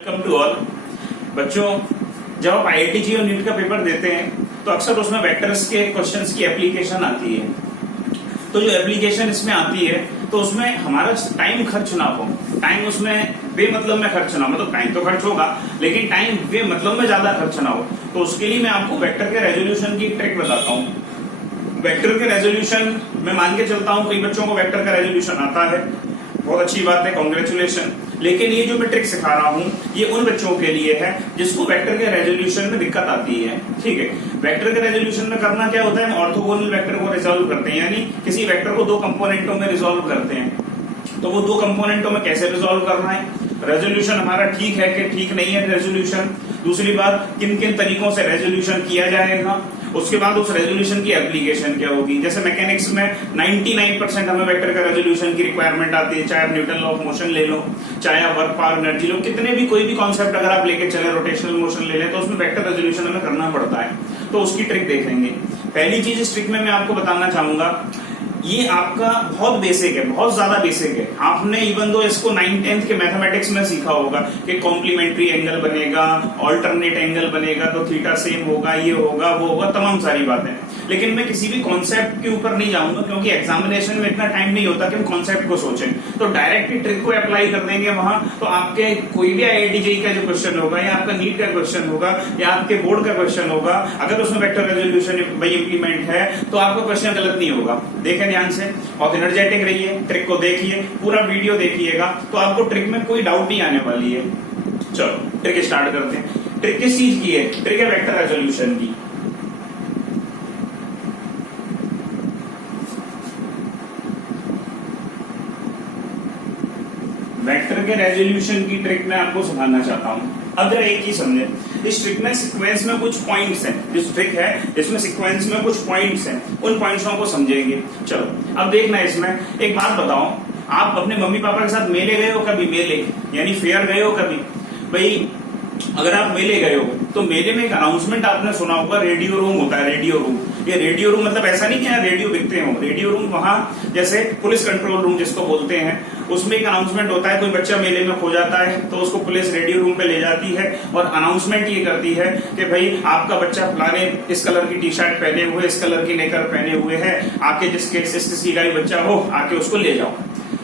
Welcome to all बच्चों। जब आप आईआईटी और नीट का पेपर देते हैं तो अक्सर उसमें वेक्टर्स के क्वेश्चंस की एप्लीकेशन आती है। तो जो एप्लीकेशन इसमें आती है तो उसमें हमारा टाइम खर्च ना हो, टाइम उसमें बेमतलब में खर्च ना हो, मतलब टाइम तो खर्च होगा लेकिन टाइम बेमतलब में ज्यादा खर्च ना हो। तो उसके लिए मैं आपको वेक्टर के रेजोल्यूशन की ट्रिक बताता हूँ। वेक्टर के रेजोल्यूशन मैं मान के चलता हूँ कई बच्चों को वेक्टर का रेजोल्यूशन आता है, बहुत अच्छी बात है, कॉन्ग्रेचुलेशन। लेकिन ये जो मैं ट्रिक सिखा रहा हूँ ये उन बच्चों के लिए है जिसको वेक्टर के रेजोल्यूशन में दिक्कत आती है। ठीक है, वेक्टर के रेजोल्यूशन में करना क्या होता है, हम ऑर्थोगोनल वेक्टर को रिजोल्व करते हैं, यानी किसी वेक्टर को दो कंपोनेंटों में रिजोल्व करते हैं। तो वो दो कंपोनेंटों में कैसे रिजोल्व करना है, रेजोल्यूशन हमारा ठीक है कि ठीक नहीं है रेजोल्यूशन, दूसरी बात किन किन तरीकों से रेजोल्यूशन किया जाएगा, उसके बाद उस रेजोल्यूशन की एप्लीकेशन क्या होगी। जैसे मैकेनिक्स में 99% हमें वेक्टर का रेजोल्यूशन की रिक्वायरमेंट आती है, चाहे आप न्यूटन लॉ ऑफ मोशन ले लो, चाहे आप वर्क पावर एनर्जी लो, कितने भी कोई भी कॉन्सेप्ट अगर आप लेके चले, रोटेशनल मोशन ले लें तो उसमें वेक्टर रेजोल्यूशन हमें करना पड़ता है। तो उसकी ट्रिक देखेंगे। पहली चीज इस ट्रिक में मैं आपको बताना चाहूंगा, ये आपका बहुत बेसिक है, बहुत ज्यादा बेसिक है। आपने इवन दो इसको 9th के मैथमेटिक्स में सीखा होगा कि कॉम्प्लीमेंट्री एंगल बनेगा, ऑल्टरनेट एंगल बनेगा तो थीटा सेम होगा, ये होगा वो होगा, तमाम सारी बातें। लेकिन मैं किसी भी कॉन्सेप्ट के ऊपर नहीं जाऊंगा क्योंकि एग्जामिनेशन में इतना टाइम नहीं होता कि हम कॉन्सेप्ट को सोचें। तो डायरेक्ट ट्रिक को अप्लाई कर देंगे वहां, तो आपके कोई भी आईआईटी जेईई का जो क्वेश्चन होगा या आपका नीट का क्वेश्चन होगा या आपके बोर्ड का क्वेश्चन होगा, अगर उसमें वेक्टर रेजोल्यूशन भाई इंप्लीमेंट है तो आपका क्वेश्चन गलत नहीं होगा। देखें ध्यान से और एनर्जेटिक रहिए, ट्रिक को देखिए, पूरा वीडियो देखिएगा तो आपको ट्रिक में कोई डाउट नहीं आने वाली है। चलो ट्रिक स्टार्ट करते हैं। ट्रिक किस चीज की है, ट्रिक है वेक्टर रेजोल्यूशन की। वेक्टर के रेजोल्यूशन की ट्रिक मैं आपको समझाना चाहता हूं। अगर एक ही समझे, इस ट्रिक में सीक्वेंस में कुछ पॉइंट्स हैं, जिस ट्रिक है इसमें सीक्वेंस में कुछ पॉइंट्स हैं, उन पॉइंट्सों को समझेंगे। चलो अब देखना, इसमें एक बात बताओ, आप अपने मम्मी पापा के साथ मेले गए हो कभी, मेले यानी फेयर गए हो कभी? भाई अगर आप मेले गए हो तो मेले में एक अनाउंसमेंट आपने सुना होगा, रेडियो रूम होता है, रेडियो रूम। ये रेडियो रूम मतलब ऐसा नहीं कि यहाँ रेडियो बिकते हो, रेडियो रूम वहां जैसे पुलिस कंट्रोल रूम जिसको बोलते हैं, उसमें एक अनाउंसमेंट होता है। कोई बच्चा मेले में खो जाता है तो उसको पुलिस रेडियो रूम पे ले जाती है और अनाउंसमेंट ये करती है कि भाई आपका बच्चा फलाने इस कलर की टी शर्ट पहने हुए, इस कलर की नेकर पहने हुए है, आके जिसके किसी का भी बच्चा हो आके उसको ले जाओ।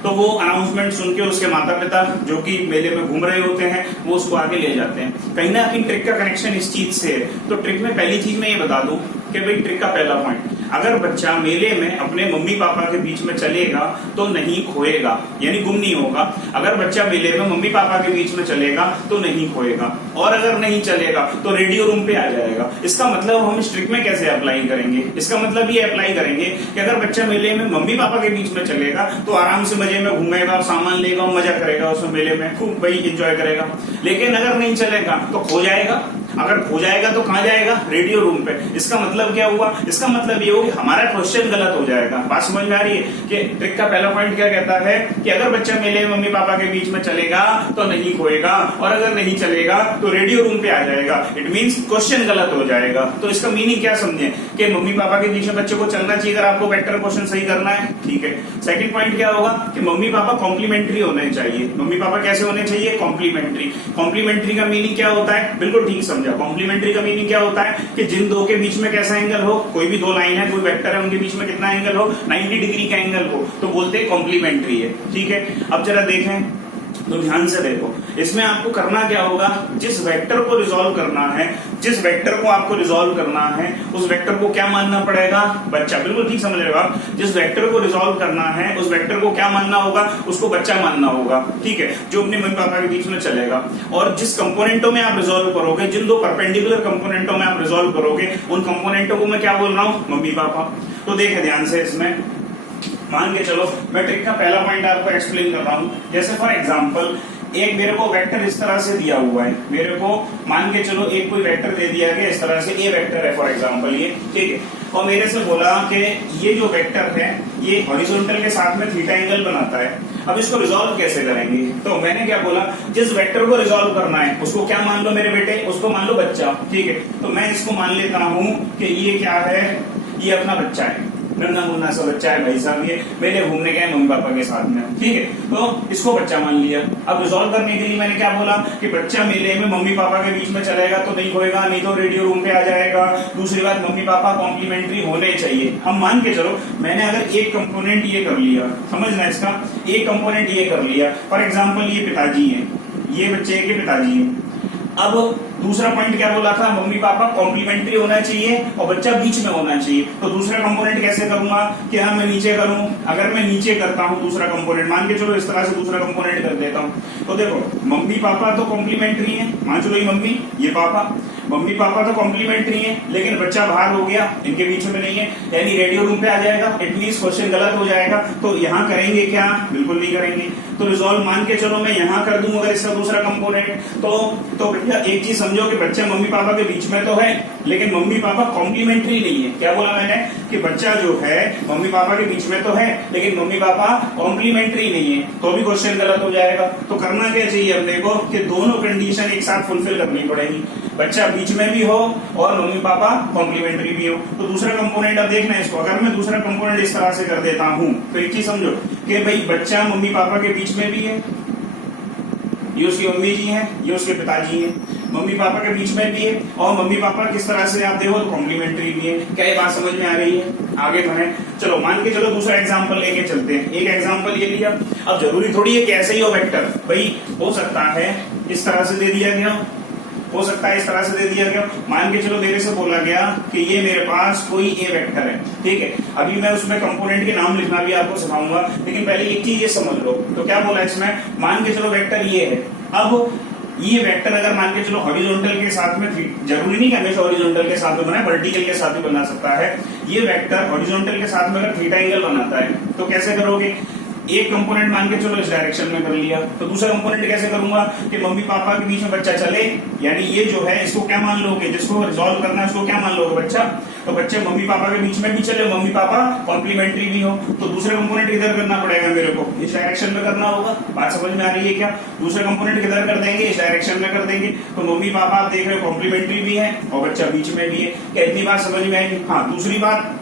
तो वो अनाउंसमेंट सुन के उसके माता पिता जो कि मेले में घूम रहे होते हैं वो उसको आगे ले जाते हैं। कहीं ना कहीं ट्रिक का कनेक्शन इस चीज से है। तो ट्रिक में पहली चीज मैं ये बता दूं कि भाई ट्रिक का पहला पॉइंट, अगर बच्चा मेले में अपने मम्मी पापा के बीच में चलेगा तो नहीं खोएगा, यानी गुम नहीं होगा। अगर बच्चा मेले में मम्मी पापा के बीच में चलेगा तो नहीं खोएगा, और अगर नहीं चलेगा तो रेडियो रूम पे आ जाएगा। इसका मतलब हम इस ट्रिक में कैसे अप्लाई करेंगे, इसका मतलब ये अप्लाई करेंगे कि अगर बच्चा मेले में मम्मी पापा के बीच में चलेगा तो आराम से मजे में घूमेगा, सामान लेगा और मजा करेगा, उसमें मेले में खूब भाई एंजॉय करेगा। लेकिन अगर नहीं चलेगा तो खो जाएगा, अगर खो जाएगा तो कहां जाएगा, रेडियो रूम पे। इसका मतलब क्या हुआ, इसका मतलब ये हो कि हमारा क्वेश्चन गलत हो जाएगा। बात समझ में आ रही है कि ट्रिक का पहला पॉइंट क्या कहता है कि अगर बच्चा मेले में मम्मी पापा के बीच में चलेगा तो नहीं खोएगा, और अगर नहीं चलेगा तो रेडियो रूम पे आ जाएगा। इट मींस क्वेश्चन गलत हो जाएगा। तो इसका मीनिंग क्या समझे कि मम्मी पापा के बीच में बच्चे को चलना चाहिए अगर आपको वेक्टर क्वेश्चन सही करना है, ठीक है। सेकंड पॉइंट क्या होगा कि मम्मी पापा कॉम्प्लीमेंट्री होने चाहिए। मम्मी पापा कैसे होने चाहिए, कॉम्प्लीमेंट्री। कॉम्प्लीमेंट्री का मीनिंग क्या होता है, बिल्कुल ठीक समझा। कॉम्प्लीमेंट्री का मीनिंग क्या होता है कि जिन दो के बीच में कैसा एंगल हो, कोई भी दो लाइन है, कोई वेक्टर है, उनके बीच में कितना एंगल हो, 90 डिग्री का एंगल हो, तो बोलते हैं कॉम्प्लीमेंट्री है। ठीक है, अब जरा देखें तो ध्यान से देखो, इसमें आपको करना क्या होगा, जिस वेक्टर को रिजॉल्व करना है, जिस वेक्टर को आपको रिजॉल्व करना है उस वेक्टर को क्या मानना पड़ेगा, बच्चा। बिल्कुल ठीक समझ रहे हो आप, जिस वेक्टर को रिजॉल्व करना है उस वेक्टर को क्या मानना होगा, उसको बच्चा मानना होगा। ठीक है, जो अपने मम्मी पापा के बीच में चलेगा। और जिस कंपोनेंटों में आप रिजॉल्व करोगे, जिन दो परपेंडिकुलर कंपोनेंटों में आप रिजॉल्व करोगे, उन कंपोनेंटों को मैं क्या बोल रहा हूं, मम्मी पापा। तो देखें ध्यान से, इसमें मान के चलो मैं ट्रिक का पहला पॉइंट आपको एक्सप्लेन कर रहा हूं। जैसे फॉर एग्जांपल एक मेरे को वेक्टर इस तरह से दिया हुआ है, मेरे को मान के चलो एक कोई वेक्टर दे दिया गया इस तरह से, ए वेक्टर है फॉर एग्जांपल ये, ठीक है। और मेरे से बोला कि ये जो वेक्टर है ये हॉरिजॉन्टल के साथ में थीटा एंगल बनाता है, अब इसको रिजॉल्व कैसे करेंगे। तो मैंने क्या बोला, जिस वेक्टर को रिजॉल्व करना है उसको क्या मान लो मेरे बेटे, उसको मान लो बच्चा। ठीक है, तो मैं इसको मान लेता हूं कि ये क्या है, ये अपना बच्चा है। नन्ना मुन्ना सा बच्चा है भाई साहब, ये मेले घूमने गए मम्मी पापा के साथ में, ठीक है, तो इसको बच्चा मान लिया। अब रिजॉल्व करने के लिए मैंने क्या बोला कि बच्चा मेले में मम्मी पापा के बीच में चलेगा तो नहीं होएगा, नहीं तो रेडियो रूम पे आ जाएगा। दूसरी बात, मम्मी पापा कॉम्प्लीमेंट्री होने चाहिए। हम मान के चलो मैंने अगर एक कंपोनेंट ये कर लिया, समझना इसका, एक कंपोनेंट ये कर लिया, फॉर एग्जाम्पल ये पिताजी है, ये बच्चे के पिताजी है। अब दूसरा पॉइंट क्या बोला था, मम्मी पापा कॉम्प्लीमेंट्री होना चाहिए और बच्चा बीच में होना चाहिए। तो दूसरा कंपोनेंट कैसे करूंगा कि हाँ मैं नीचे करूं, अगर मैं नीचे करता हूं दूसरा कंपोनेंट, मान के चलो इस तरह से दूसरा कंपोनेंट कर देता हूं, तो देखो मम्मी पापा तो कॉम्प्लीमेंट्री है, मान चलो ये मम्मी ये पापा, मम्मी पापा तो कॉम्प्लीमेंट्री है, लेकिन बच्चा बाहर हो गया, इनके बीच में नहीं है, यानी रेडियो रूम पे आ जाएगा, एटलीस्ट क्वेश्चन गलत हो जाएगा। तो यहाँ करेंगे क्या, बिल्कुल नहीं करेंगे। तो रिजॉल्व मान के चलो मैं यहाँ कर दूं अगर इसका दूसरा कंपोनेंट, तो भैया एक चीज समझो कि बच्चा मम्मी पापा के बीच में तो है, लेकिन मम्मी पापा कॉम्प्लीमेंट्री नहीं है। क्या बोला मैंने कि बच्चा जो है मम्मी पापा के बीच में तो है, लेकिन मम्मी पापा कॉम्प्लीमेंट्री नहीं है, तो भी क्वेश्चन गलत हो जाएगा। तो करना क्या चाहिए हम देखो कि दोनों कंडीशन एक साथ फुलफिल करनी पड़ेगी, बच्चा बीच में भी हो और मम्मी पापा कॉम्प्लीमेंट्री भी हो। तो दूसरा कंपोनेंट अब देखना है इसको, अगर मैं दूसरा कंपोनेंट इस तरह से कर देता हूं तो एक चीज समझो कि भाई बच्चा मम्मी पापा के बीच में भी है, ये उसकी मम्मी जी हैं, ये उसके पिताजी हैं, मम्मी पापा के बीच में भी है और मम्मी पापा किस तरह से आप देखो तो कॉम्प्लीमेंट्री भी है। क्या ये बात समझ में आ रही है? आगे बढ़े, चलो मान के चलो दूसरा एग्जांपल लेके चलते हैं। एक एग्जांपल ये लिया, अब जरूरी थोड़ी है कि ऐसे ही हो वेक्टर, भाई हो सकता है इस तरह से दे दिया गया, हो सकता है इस तरह से दे दिया गया। मान के चलो मेरे से बोला गया कि ये मेरे पास कोई ए वेक्टर है, ठीक है, अभी मैं उसमें कंपोनेंट के नाम लिखना भी आपको सिखाऊंगा, लेकिन पहले एक चीज ये समझ लो। तो क्या बोला इसमें, मान के चलो वेक्टर ये है। अब ये वेक्टर अगर मान के चलो हॉरिजॉन्टल के साथ में, जरूरी नहीं कि हमेशा हॉरिजॉन्टल के साथ में बनाए, वर्टिकल के साथ भी बना सकता है। ये वेक्टर हॉरिजॉन्टल के साथ में अगर थीटा एंगल बनाता है तो कैसे करोगे, एक कंपोनेंट मान के चलो इस डायरेक्शन में कर लिया, तो दूसरा कंपोनेंट कैसे करूंगा कि मम्मी पापा के बीच में बच्चा चले, यानी ये जो है इसको क्या मान लोगे, जिसको रिजॉल्व करना है उसको क्या मान लोगे, बच्चा। तो बच्चे मम्मी पापा के बीच में भी चले, मम्मी पापा कॉम्प्लीमेंट्री भी हो, तो दूसरा कंपोनेंट किधर करना पड़ेगा मेरे को, इस डायरेक्शन में करना होगा। बात समझ में आ रही है क्या? दूसरा कंपोनेंट किधर कर देंगे, इस डायरेक्शन में कर देंगे। तो मम्मी पापा आप देख रहे हो कॉम्प्लीमेंट्री भी है और बच्चा बीच में भी है। क्या इतनी बात समझ में आएगी? हाँ, दूसरी बात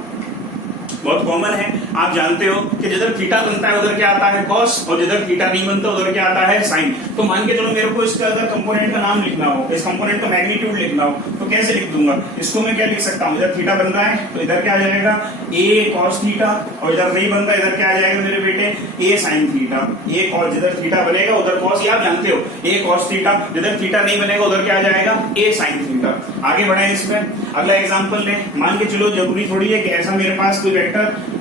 बहुत कॉमन है, आप जानते हो कि जिधर थीटा बनता है उधर क्या आता है कॉस, और जिधर थीटा नहीं बनता उधर क्या आता है साइन। तो मान के चलो मेरे को इसका अगर कंपोनेंट का नाम लिखना हो, इस कंपोनेंट का मैग्नीट्यूड लिखना हो, तो कैसे लिख दूंगा इसको, मैं क्या लिख सकता हूँ, इधर थीटा बन रहा है तो इधर क्या आ जाएगा ए कॉस थीटा, और इधर नहीं बन रहा इधर क्या आ जाएगा मेरे बेटे ए साइन थीटा। ए कॉस, जिधर थीटा बनेगा उधर कॉस, ये आप जानते हो, ए कॉस थीटा, जिधर थीटा नहीं बनेगा उधर क्या आ जाएगा ए साइन थीटा। आगे बढ़े इसमें, अगला एग्जाम्पल ले, मान के चलो जरूरी थोड़ी है कि ऐसा मेरे पास कोई वेक्टर,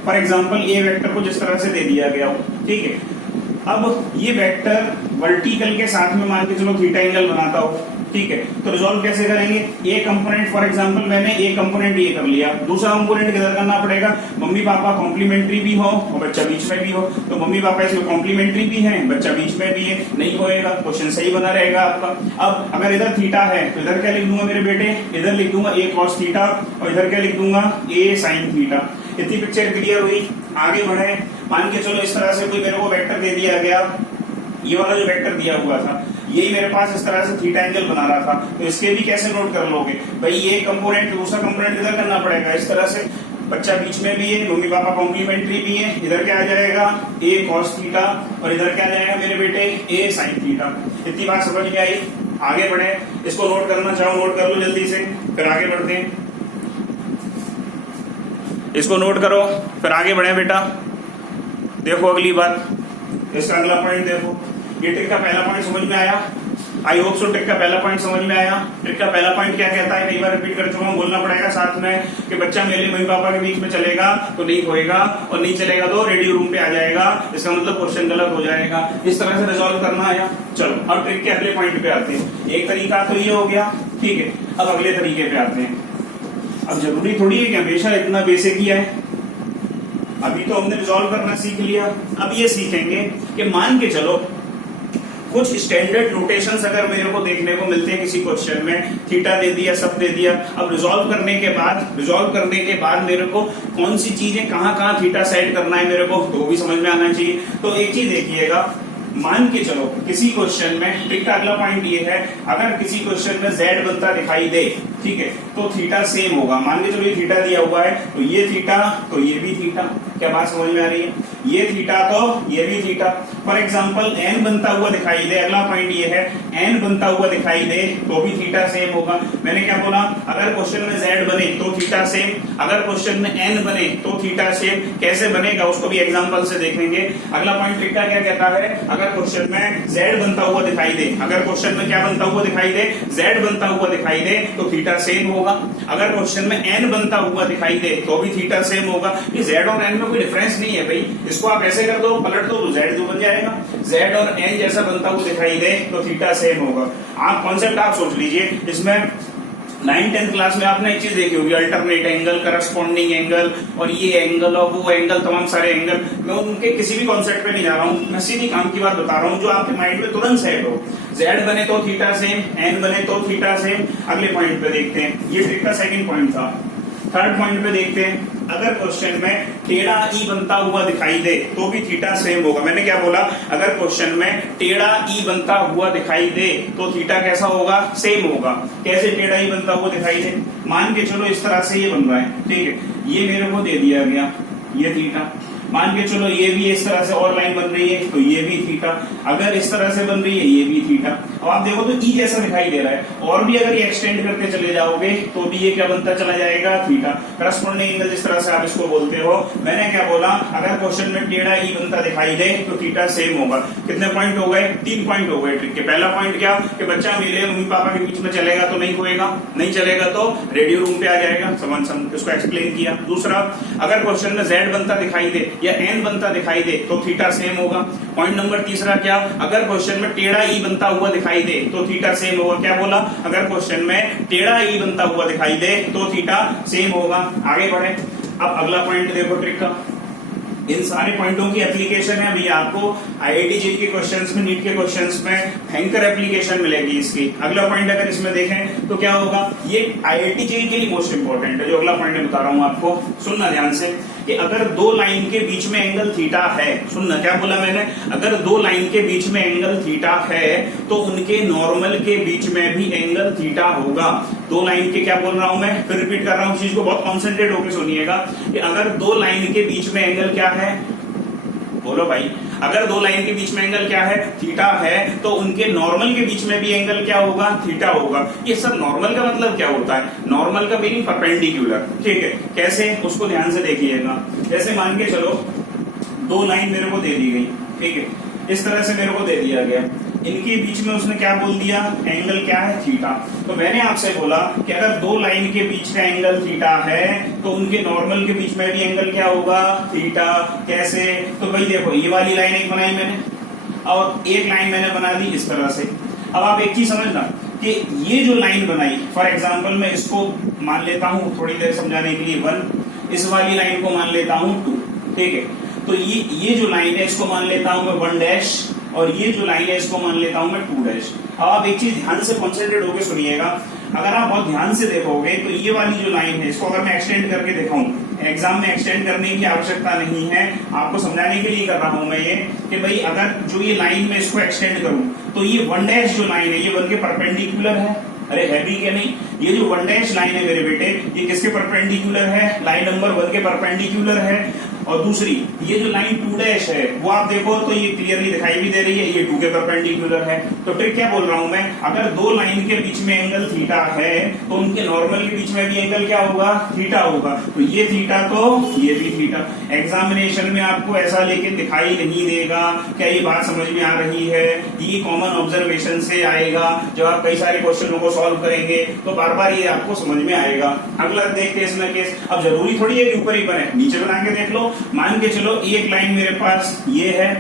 फॉर एग्जाम्पल ये वेक्टर को जिस तरह से दे दिया गया हो, ठीक है, अब ये वेक्टर वर्टिकल के साथ में मान के चलो थीटा एंगल बनाता हो, ठीक है, तो रिजॉल्व कैसे करेंगे, ए कंपोनेंट, फॉर एग्जांपल मैंने ए कंपोनेंट ये कर लिया, दूसरा कंपोनेंट किधर करना पड़ेगा, मम्मी पापा कॉम्प्लीमेंट्री भी हो और बच्चा बीच में भी हो। तो मम्मी पापा इसमें कॉम्प्लीमेंट्री भी है, बच्चा बीच में भी है, नहीं होएगा, क्वेश्चन सही बना रहेगा आपका। अब अगर इधर थीटा है तो इधर क्या लिख दूंगा मेरे बेटे, इधर लिख दूंगा ए कॉस थीटा और इधर क्या लिख दूंगा ए साइन थीटा। इतनी पिक्चर क्लियर हुई? आगे बढ़े, मान के चलो इस तरह से कोई मेरे को वेक्टर दे दिया गया, ये वाला जो वेक्टर दिया हुआ था यही मेरे पास इस तरह से थीटा एंगल बना रहा था, तो इसके भी कैसे नोट कर लोगे भाई, ये कंपोनेंट दूसरा कंपोनेंट इधर करना पड़ेगा इस तरह से, बच्चा बीच में भी है, मम्मी पापा कॉम्प्लीमेंट्री भी है, इधर क्या आ जाएगा ए कॉस थीटा और इधर क्या आ जाएगा मेरे बेटे ए साइन थीटा। इतनी बात समझ में आई? आगे बढ़े, इसको नोट करना चाहो नोट कर लो जल्दी से, फिर आगे बढ़ते हैं। इसको नोट करो फिर आगे बढ़े बेटा। देखो अगली बात, इसका अगला पॉइंट देखो, ये ट्रिक का पहला पॉइंट समझ में आया? आई होप सो ट्रिक का पहला पॉइंट समझ में आया। ट्रिक का पहला पॉइंट क्या कहता है, कई बार रिपीट कर चुका हूं, बोलना पड़ेगा साथ में कि बच्चा मेरे मम्मी पापा के बीच में चलेगा तो नहीं होएगा और नहीं चलेगा तो रेडियो रूम पे आ जाएगा, इसका मतलब क्वेश्चन गलत हो जाएगा। इस तरह से रिजॉल्व करना आया। चलो अब ट्रिक के अगले पॉइंट पे आते हैं। एक तरीका तो ये हो गया, ठीक है, अब अगले तरीके पे आते हैं। अब जरूरी थोड़ी है कि हमेशा इतना बेसिक ही है, अभी तो हमने रिजॉल्व करना सीख लिया, अब ये सीखेंगे कि मान के चलो कुछ स्टैंडर्ड नोटेशंस अगर मेरे को देखने को मिलते हैं किसी क्वेश्चन में, थीटा दे दिया, सब दे दिया, अब रिजॉल्व करने के बाद मेरे को कौन सी चीजें कहाँ थीटा सेट करना है मेरे को तो भी समझ में आना चाहिए। तो एक चीज देखिएगा, मान के चलो किसी क्वेश्चन में, ट्रिक का अगला पॉइंट ये है, अगर किसी क्वेश्चन में z बनता दिखाई दे, ठीक है, तो थीटा सेम होगा। मान के चलो ये थीटा दिया हुआ है, तो ये थीटा तो ये भी थीटा। क्या बात समझ में आ रही है? ये थीटा तो ये भी थीटा। फॉर एग्जांपल n बनता हुआ दिखाई दे, अगला पॉइंट ये है, n बनता हुआ दिखाई दे तो भी थीटा सेम होगा। मैंने क्या बोला? अगर क्वेश्चन में z बने तो थीटा सेम, अगर क्वेश्चन में n बने तो थीटा सेम। कैसे बनेगा उसको भी एग्जांपल से देखेंगे। अगला पॉइंट ट्रिक का क्या कहता है? अगर क्वेश्चन में z बनता हुआ दिखाई दे, अगर क्वेश्चन में क्या बनता हुआ दिखाई दे, z बनता हुआ दिखाई दे तो थीटा सेम होगा। अगर क्वेश्चन में n बनता हुआ दिखाई दे तो भी थीटा सेम होगा। ये z और n में कोई डिफरेंस नहीं है भाई, इसको आप ऐसे कर दो, पलट दो तो z जो बन जाएगा। z और n जैसा बनता हुआ दिखाई दे तो थीटा सेम होगा। आप कॉन्सेप्ट आप सोच लीजिए, इसमें 9th-10th क्लास में आपने एक चीज देखी होगी, अल्टरनेट एंगल, करस्पॉन्डिंग एंगल, और ये एंगल और वो एंगल, तमाम सारे एंगल। मैं उनके किसी भी कॉन्सेप्ट पे नहीं जा रहा हूँ, मैं सीधी काम की बात बता रहा हूँ जो आपके माइंड में तुरंत सेट हो। z बने तो थीटा सेम, n बने तो थीटा सेम। अगले पॉइंट पे देखते हैं, ये ट्रिक का सेकंड पॉइंट था। थर्ड पॉइंट पे देखते हैं, अगर क्वेश्चन में टेढ़ा ई बनता हुआ दिखाई दे तो भी थीटा सेम होगा। मैंने क्या बोला? अगर क्वेश्चन में टेढ़ा ई बनता हुआ दिखाई दे तो थीटा कैसा होगा? सेम होगा। कैसे टेढ़ा ई बनता हुआ दिखाई दे? मान के चलो इस तरह से ये बन रहा है, ठीक है, ये मेरे को दे दिया गया, ये थीटा। मान के चलो ये भी इस तरह से और लाइन बन रही है तो ये भी थीटा। अगर इस तरह से बन रही है ये भी थीटा। अब आप देखो तो ई जैसा दिखाई दे रहा है, और भी अगर ये एक्सटेंड करते चले जाओगे तो भी ये क्या बनता चला जाएगा? थीटा। करस्पॉन्डिंग एंगल जिस तरह से आप इसको बोलते हो। मैंने क्या बोला? अगर क्वेश्चन में टेढ़ा ई बनता दिखाई दे तो थीटा सेम होगा। कितने पॉइंट हो गए? 3 पॉइंट हो गए ट्रिक के। पहला पॉइंट क्या कि बच्चा मेरे मम्मी पापा के बीच में चलेगा तो नहीं होएगा, नहीं चलेगा तो रेडियो रूम पे आ जाएगा, समझ इसको एक्सप्लेन किया। दूसरा, अगर क्वेश्चन में z बनता दिखाई दे या n बनता दिखाई दे तो थीटा सेम होगा। पॉइंट नंबर तीसरा क्या? अगर क्वेश्चन में टेढ़ा ई बनता हुआ दिखाई दे तो थीटा सेम होगा। क्या बोला? अगर क्वेश्चन में टेढ़ा ई बनता हुआ दिखाई दे तो थीटा सेम होगा। आगे बढ़े, अब अगला पॉइंट देखो ट्रिक का। इन सारे पॉइंटों की एप्लीकेशन है भैया आपको आईआईटी जेईई के क्वेश्चंस में, नीट के क्वेश्चंस में भयंकर एप्लीकेशन मिलेगी इसकी। अगला पॉइंट अगर इसमें देखें तो क्या होगा? ये आईआईटी जेईई के लिए मोस्ट इंपोर्टेंट है जो अगला पॉइंट बता रहा हूं आपको। सुनना ध्यान से कि अगर दो लाइन के बीच में एंगल थीटा है, सुनना क्या बोला मैंने, अगर दो लाइन के बीच में एंगल थीटा है तो उनके नॉर्मल के बीच में भी एंगल थीटा होगा। दो लाइन के, क्या बोल रहा हूं मैं, फिर रिपीट कर रहा हूं, चीज को बहुत कॉन्सेंट्रेट होकर सुनिएगा कि अगर दो लाइन के बीच में एंगल क्या है, बोलो भाई, अगर दो लाइन के बीच में एंगल क्या है, थीटा है, तो उनके नॉर्मल के बीच में भी एंगल क्या होगा, थीटा होगा। ये सब नॉर्मल का मतलब क्या होता है, नॉर्मल का मीनिंग परपेंडिकुलर, ठीक है। कैसे, उसको ध्यान से देखिएगा। जैसे मान के चलो दो लाइन मेरे को दे दी गई, ठीक है, इस तरह से मेरे को दे दिया गया, इनके बीच में उसने क्या बोल दिया, एंगल क्या है, थीटा। तो मैंने आपसे बोला कि अगर दो लाइन के बीच का एंगल थीटा है तो उनके नॉर्मल के बीच में भी एंगल क्या होगा, थीटा। कैसे, तो भाई देखो ये वाली लाइन एक बनाई मैंने और एक लाइन मैंने बना दी इस तरह से। अब आप एक चीज समझना कि ये जो लाइन बनाई, फॉर एग्जाम्पल मैं इसको मान लेता हूं थोड़ी देर समझाने के लिए 1, इस वाली लाइन को मान लेता हूं 2, ठीक है। तो ये जो लाइन है इसको मान लेता हूं मैं 1 डैश, और ये जो लाइन है इसको मान लेता हूं मैं 2 डैश। अब आप एक चीज ध्यान से कॉन्सेंट्रेट होकर सुनिएगा, अगर आप बहुत ध्यान से देखोगे तो ये वाली जो लाइन है इसको अगर मैं एक्सटेंड करके दिखाऊं, एग्जाम में एक्सटेंड करने की आवश्यकता नहीं है, आपको समझाने के लिए कर रहा हूं मैं ये कि भाई अगर जो ये लाइन में इसको एक्सटेंड करूं तो ये 1 डैश जो लाइन है ये 1 के परपेंडिकुलर है। अरे है भी क्या नहीं, ये जो 1 डैश लाइन है मेरे बेटे ये किसके परपेंडिकुलर है, लाइन नंबर 1 के परपेंडिकुलर है। और दूसरी ये जो लाइन 2 डैश है वो आप देखो तो ये क्लियरली दिखाई भी दे रही है, ये 2 के परपेंडिकुलर है। तो ट्रिक क्या बोल रहा हूं मैं, अगर दो लाइन के बीच में एंगल थीटा है तो उनके नॉर्मल के बीच में भी एंगल क्या होगा, थीटा होगा। तो ये थीटा तो ये भी थीटा। एग्जामिनेशन में आपको ऐसा लेके दिखाई नहीं देगा, क्या ये बात समझ में आ रही है, ये कॉमन ऑब्जर्वेशन से आएगा। जब आप कई सारे क्वेश्चनों को सॉल्व करेंगे तो बार बार ये आपको समझ में आएगा। अगला देखते हैं इसमें केस। अब जरूरी थोड़ी है ऊपर ही बने, नीचे बना के देख लो। मान के चलो एक लाइन मेरे पास ये है,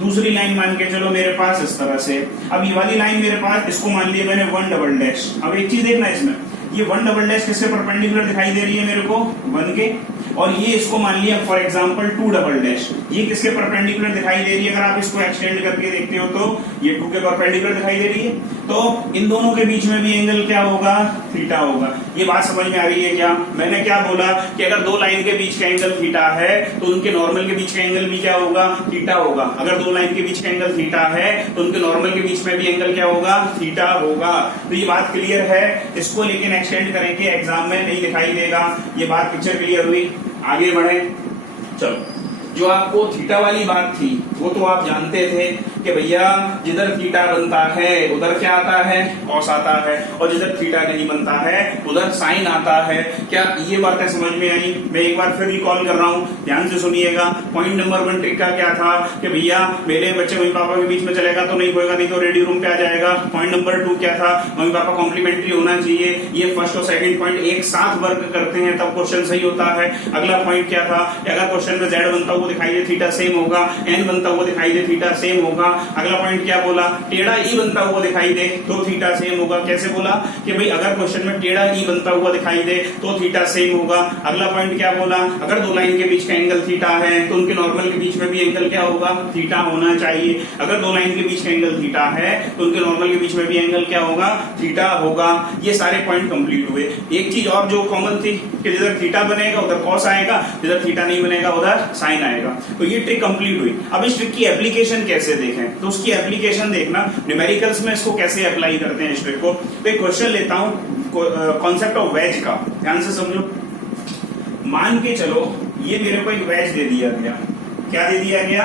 दूसरी लाइन मान के चलो मेरे पास इस तरह से। अब ये वाली लाइन मेरे पास, इसको मान लिया मैंने 1 डबल डैश। अब एक चीज देखना इसमें, ये 1 डबल डैश किसके परपेंडिकुलर दिखाई दे रही है मेरे को, 1 के, और ये इसको मान लिया फॉर एग्जांपल 2 डबल डैश, ये किसके परपेंडिकुलर दिखाई दे रही है। अगर आप इसको एक्सटेंड करके देखते हो तो ये 2 के परपेंडिकुलर दिखाई दे रही है। तो इन दोनों के बीच में भी एंगल क्या होगा, थीटा होगा। ये बात समझ में आ रही है क्या? मैंने क्या बोला कि अगर दो लाइन के बीच का एंगल थीटा है तो उनके नॉर्मल के बीच का एंगल भी क्या होगा? थीटा होगा। अगर दो लाइन के बीच का एंगल थीटा है तो उनके नॉर्मल के बीच में भी एंगल क्या होगा? थीटा होगा। तो ये बात क्लियर है। इसको लेकिन एक्सटेंड करेंगे, एग्जाम में नहीं दिखाई देगा। ये बात पिक्चर क्लियर हुई? आगे बढ़े। चलो, जो आपको थीटा वाली बात थी वो तो आप जानते थे कि भैया जिधर थीटा बनता है उधर क्या आता है? कॉस आता है, और जिधर थीटा नहीं बनता है उधर साइन आता है। क्या ये बातें समझ में आई? मैं एक बार फिर रिकॉल कर रहा हूँ, ध्यान से सुनिएगा। पॉइंट नंबर 1 ट्रिक का क्या था कि भैया मेरे बच्चे मम्मी पापा के बीच में चलेगा तो नहीं होगा, नहीं तो रेडी रूम पे आ जाएगा। पॉइंट नंबर 2 क्या था? मम्मी पापा कॉम्प्लीमेंट्री होना चाहिए। ये फर्स्ट और सेकंड पॉइंट एक साथ वर्क करते हैं तब क्वेश्चन सही होता है। अगला पॉइंट क्या था? अगर क्वेश्चन में जेड बनता हुआ दिखाई दे थीटा सेम होगा, एन बनता हुआ दिखाई दे थीटा सेम होगा। अगला पॉइंट क्या बोला? टेढ़ा ई बनता हुआ दिखाई दे तो थीटा सेम होगा। कैसे बोला कि भाई अगर क्वेश्चन में टेढ़ा ई बनता हुआ दिखाई दे तो थीटा सेम होगा। अगला पॉइंट क्या बोला? अगर दो लाइन के बीच का एंगल थीटा है तो उनके नॉर्मल के बीच में भी एंगल क्या होगा? थीटा होना चाहिए। अगर दो लाइन के बीच का एंगल थीटा है तो उनके नॉर्मल के बीच में भी एंगल क्या होगा? थीटा होगा। ये सारे पॉइंट कंप्लीट हुए। एक चीज और जो कॉमन थी कि जिधर थीटा बनेगा उधर कॉस आएगा, जिधर थीटा नहीं बनेगा उधर साइन आएगा। तो ये ट्रिक कंप्लीट हुई। अब इस ट्रिक की एप्लीकेशन कैसे देखें? तो उसकी एप्लीकेशन देखना, न्यूमेरिकल्स में इसको कैसे अप्लाई करते हैं इस ट्रिक को। तो एक क्वेश्चन लेता हूं कॉन्सेप्ट ऑफ वेज का, ध्यान से समझो। मान के चलो ये मेरे को एक वेज दे दिया गया। क्या दे दिया गया?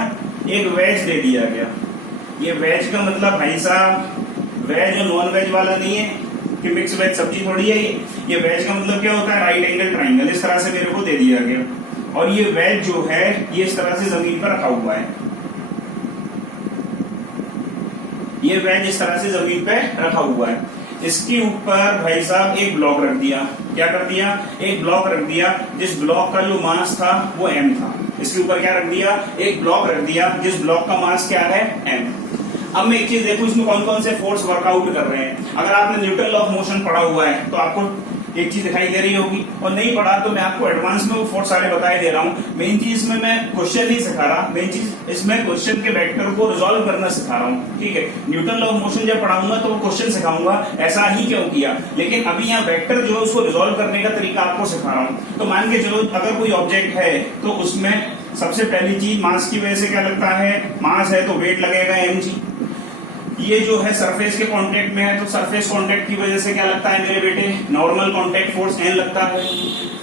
एक वेज दे दिया गया। ये वेज का मतलब भाई साहब वेज और नॉन वेज वाला नहीं है कि मिक्स वेज सब्जी थोड़ी है। ये वेज का मतलब क्या होता है? Right angle triangle. इस तरह से मेरे को दे दिया गया और ये वेज जो है ये इस तरह से जमीन पर रखा हुआ है। ये वेज इस तरह से जमीन पे रखा हुआ है। इसके ऊपर भाई साहब एक ब्लॉक रख दिया। क्या कर दिया? एक ब्लॉक रख दिया। जिस ब्लॉक का जो मास था वो m था। इसके ऊपर क्या रख दिया? एक ब्लॉक रख दिया जिस ब्लॉक का मास क्या है? m। अब मैं एक चीज देखो इसमें कौन कौन से फोर्स वर्कआउट कर रहे हैं। अगर आपने न्यूटन लॉ ऑफ मोशन पढ़ा हुआ है तो आपको एक चीज दिखाई दे रही होगी, और नहीं पढ़ा तो मैं आपको एडवांस में वो फोर्स सारे बताए दे रहा हूँ। मेन चीज में मैं क्वेश्चन नहीं सिखा रहा, मेन चीज इसमें क्वेश्चन के वेक्टर को रिजॉल्व करना सिखा रहा हूँ। ठीक है, न्यूटन लॉ ऑफ मोशन जब पढ़ाऊंगा तो वो क्वेश्चन सिखाऊंगा ऐसा ही क्यों किया, लेकिन अभी यहाँ वेक्टर जो है उसको रिजॉल्व करने का तरीका आपको सिखा रहा हूँ। तो मान के चलो अगर कोई ऑब्जेक्ट है तो उसमें सबसे पहली चीज मास की वजह से क्या लगता है? मास है तो वेट लगेगा mg। ये जो है सरफेस के कांटेक्ट में है तो सरफेस कांटेक्ट की वजह से क्या लगता है मेरे बेटे? नॉर्मल कांटेक्ट फोर्स n लगता है।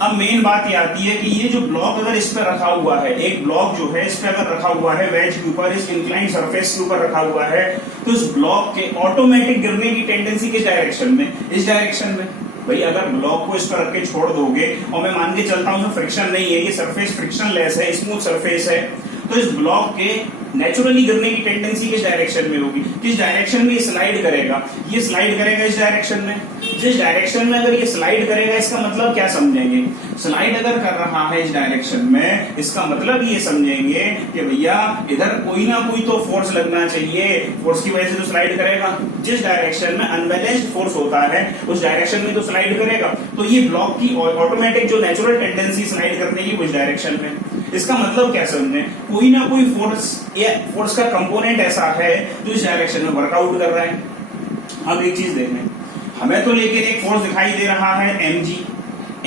अब मेन बात ये आती है कि ये जो ब्लॉक अगर इस पर रखा हुआ है, एक ब्लॉक जो है इस पे अगर रखा हुआ है वेज के ऊपर, इस इंक्लाइंड सरफेस के ऊपर रखा हुआ है, तो इस ब्लॉक के ऑटोमेटिक गिरने की टेंडेंसी किस डायरेक्शन में? इस डायरेक्शन में। भाई अगर ब्लॉक को इस पर रख के छोड़ दोगे और मैं मान के चलता हूं फ्रिक्शन नहीं है, ये सरफेस फ्रिक्शन लेस है, स्मूथ सरफेस है, तो इस ब्लॉक के नेचुरली गिरने की टेंडेंसी किस डायरेक्शन में होगी? किस डायरेक्शन में ये स्लाइड करेगा? ये स्लाइड करेगा इस डायरेक्शन में। जिस डायरेक्शन में अगर ये स्लाइड करेगा इसका मतलब क्या समझेंगे? स्लाइड अगर कर रहा है इस डायरेक्शन में, इसका मतलब ये समझेंगे कि भैया इधर कोई ना कोई तो फोर्स लगना चाहिए, फोर्स की वजह से तो स्लाइड करेगा। जिस डायरेक्शन में अनबैलेंस्ड फोर्स होता है उस डायरेक्शन में तो स्लाइड करेगा। तो ये ब्लॉक की ऑटोमेटिक जो नेचुरल टेंडेंसी स्लाइड करने की उस डायरेक्शन में। इसका मतलब क्या समझे? कोई ना कोई फोर्स या फोर्स का कंपोनेंट ऐसा है जो इस डायरेक्शन में वर्कआउट कर रहा है। अब एक चीज देखें, हमें तो लेकिन एक फोर्स दिखाई दे रहा है mg।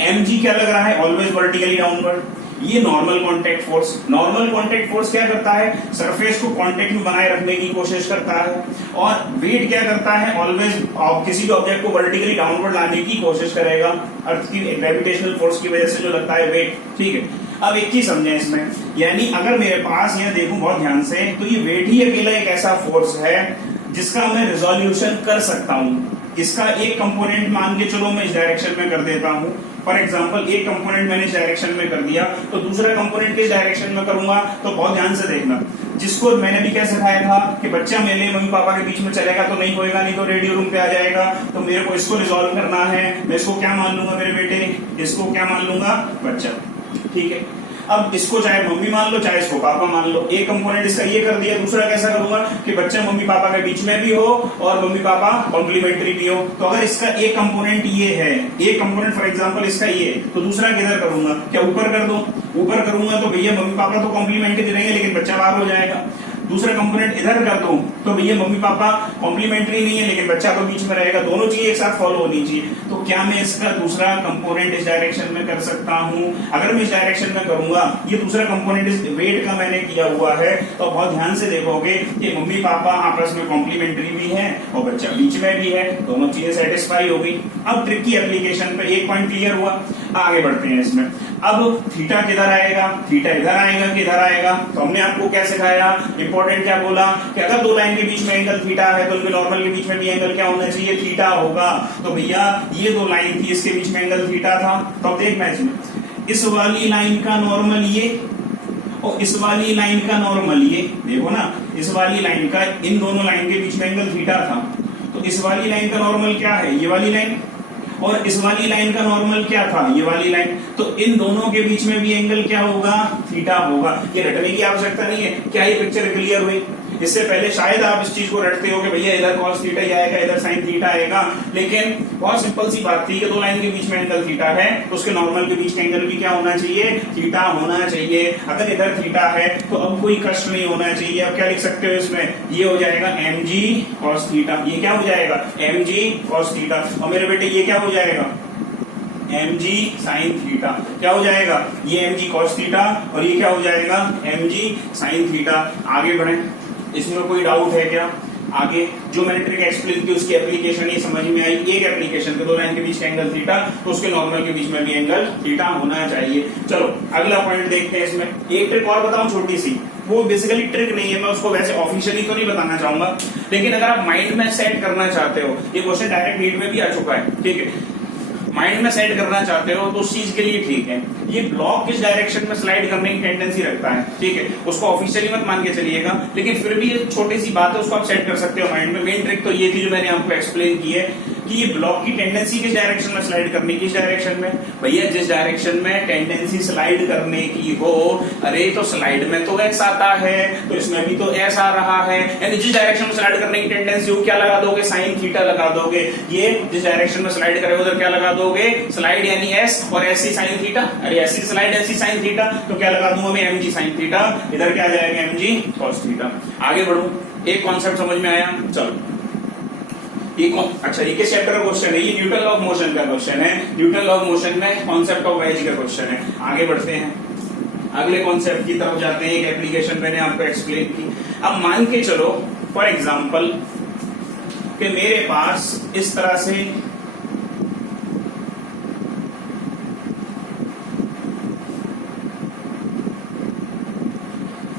mg क्या लग रहा है? Always vertically downward. ये normal contact force. Normal contact force क्या करता है? सरफेस को कांटेक्ट में बनाए रखने की कोशिश करता है। और वेट क्या करता है? ऑलवेज किसी भी ऑब्जेक्ट को वर्टिकली डाउनवर्ड लाने की कोशिश करेगा, अर्थ की ग्रेविटेशनल फोर्स की वजह से जो लगता है वेट। ठीक है, अब एक चीज समझे इसमें, यानी अगर मेरे पास यह देखूं बहुत ध्यान से तो ये वेट ही अकेला एक ऐसा फोर्स है जिसका मैं रिजोल्यूशन कर सकता हूं। इसका एक कंपोनेंट मान के चलो मैं इस डायरेक्शन में कर देता हूं। फॉर एग्जाम्पल एक कंपोनेंट मैंने इस डायरेक्शन में कर दिया तो दूसरा कंपोनेंट किस डायरेक्शन में करूंगा? तो बहुत ध्यान से देखना, जिसको मैंने भी क्या सिखाया था कि बच्चा मेरे मम्मी पापा के बीच में चलेगा तो नहीं होएगा, नहीं तो रेडियो रूम पे आ जाएगा। तो मेरे को इसको रिजोल्व करना है। मैं इसको क्या मान लूंगा मेरे बेटे? इसको क्या मान लूंगा? बच्चा। ठीक है, अब इसको चाहे मम्मी मान लो चाहे इसको पापा मान लो। एक कंपोनेंट इसका ये कर दिया, दूसरा कैसा करूंगा कि बच्चा मम्मी पापा के बीच में भी हो और मम्मी पापा कॉम्प्लीमेंट्री भी हो। तो अगर इसका एक कंपोनेंट ये है, एक कंपोनेंट फॉर एग्जांपल इसका ये, तो दूसरा किधर करूंगा? क्या ऊपर कर दूं? ऊपर करूंगा तो भैया मम्मी पापा तो कॉम्प्लीमेंट्री रहेंगे लेकिन बच्चा बाहर हो जाएगा। दूसरा कंपोनेंट इधर कर दूं तो भैया मम्मी पापा कॉम्प्लीमेंट्री नहीं है, लेकिन बच्चा तो बीच में रहेगा, दोनों चीजें एक साथ फॉलो होनी चाहिए। तो क्या मैं इसका दूसरा कंपोनेंट इस डायरेक्शन में कर सकता हूं? अगर मैं इस डायरेक्शन में करूंगा, ये दूसरा कंपोनेंट इस वेट का मैंने किया हुआ है, तो बहुत ध्यान से देखोगे कि मम्मी पापा आपस में कॉम्प्लीमेंट्री भी है और बच्चा बीच में भी है, दोनों चीजें सेटिस्फाई हो गई। अब ट्रिक की एप्लीकेशन पे एक पॉइंट क्लियर हुआ, आगे बढ़ते हैं इसमें। अब थीटा किधर आएगा? थीटा इधर आएगा कि इधर आएगा? तो हमने आपको क्या सिखाया, इंपॉर्टेंट क्या बोला कि अगर दो लाइन के बीच में एंगल थीटा है तो उनके नॉर्मल के बीच में भी एंगल क्या होना चाहिए? थीटा होगा। तो भैया ये दो लाइन थी, इसके बीच में एंगल थीटा था, तो अब देखना इसमें, इस वाली लाइन का नॉर्मल ये और इस वाली लाइन का नॉर्मल ये, देखो ना, इस वाली लाइन का इन दोनों लाइन के बीच में एंगल थीटा था, तो इस वाली लाइन का नॉर्मल क्या है? ये वाली लाइन, और इस वाली लाइन का नॉर्मल क्या था? ये वाली लाइन। तो इन दोनों के बीच में भी एंगल क्या होगा? थीटा होगा। ये रटने की आवश्यकता नहीं है। क्या ये पिक्चर क्लियर हुई? इससे पहले शायद आप इस चीज को रटते हो कि भैया इधर cos थीटा ही आएगा, इधर sin थीटा आएगा, लेकिन बहुत सिंपल सी बात थी कि दो लाइन के बीच में एंगल थीटा है तो उसके नॉर्मल के बीच का एंगल भी क्या होना चाहिए? थीटा होना चाहिए। अगर इधर थीटा है तो अब कोई कष्ट नहीं होना चाहिए। अब क्या लिख सकते हो इसमें? ये हो जाएगा mg cos थीटा। ये क्या हो जाएगा? mg cos theta. और मेरे बेटे ये क्या हो जाएगा? mg sin theta. क्या हो जाएगा? ये mg cos थीटा और ये क्या हो जाएगा? mg sin theta. आगे बढ़े, इसमें कोई डाउट है क्या? आगे जो मैंने ट्रिक एक्सप्लेन की उसकी एप्लीकेशन ये समझ में आई। एक एप्लीकेशन के दो लाइन के बीच का एंगल थीटा, तो उसके नॉर्मल के बीच में भी एंगल थीटा होना चाहिए। चलो अगला पॉइंट देखते हैं। इसमें एक ट्रिक और बताऊं छोटी सी, वो बेसिकली ट्रिक नहीं है, मैं उसको वैसे ऑफिशियली तो नहीं बताना चाहूंगा, लेकिन अगर आप माइंड में सेट करना चाहते हो, ये क्वेश्चन डायरेक्ट नीट में भी आ चुका है, ठीक है, माइंड में सेट करना चाहते हो तो उस चीज के लिए ठीक है। ये ब्लॉक किस डायरेक्शन में स्लाइड करने की टेंडेंसी रखता है, ठीक है, उसको ऑफिशियली मत मान के चलिएगा, लेकिन फिर भी ये छोटी सी बात है, उसको आप सेट कर सकते हो माइंड में। मेन ट्रिक तो ये थी जो मैंने आपको एक्सप्लेन की है कि ये ब्लॉक की टेंडेंसी किस डायरेक्शन में स्लाइड करने की, किस डायरेक्शन में? भैया जिस डायरेक्शन में टेंडेंसी स्लाइड करने की हो। अरे तो स्लाइड में तो एक्स आता है, तो इसमें भी तो एस आ रहा है, यानी जिस डायरेक्शन में स्लाइड करने की टेंडेंसी हो क्या लगा दोगे? साइन थीटा लगा दोगे। ये जिस डायरेक्शन में स्लाइड करे उधर क्या लगा दोगे? स्लाइड यानी एस, और ऐसी साइन थीटा, अरे ऐसी स्लाइड ऐसी साइन थीटा, तो क्या लगा दूंगा मैं? mg sine theta. इधर क्या आ जाएगा? mg cos theta. आगे बढ़ू, एक कॉन्सेप्ट समझ में आया? चलो अच्छा, ये किस चैप्टर का क्वेश्चन है? ये न्यूटन लॉ ऑफ मोशन का क्वेश्चन है। न्यूटन लॉ ऑफ मोशन में कॉन्सेप्ट ऑफ वेज का क्वेश्चन है। आगे बढ़ते हैं, अगले कॉन्सेप्ट की तरफ जाते हैं। एक एप्लीकेशन मैंने आपको एक्सप्लेन की। अब मान के चलो फॉर एग्जांपल कि मेरे पास इस तरह से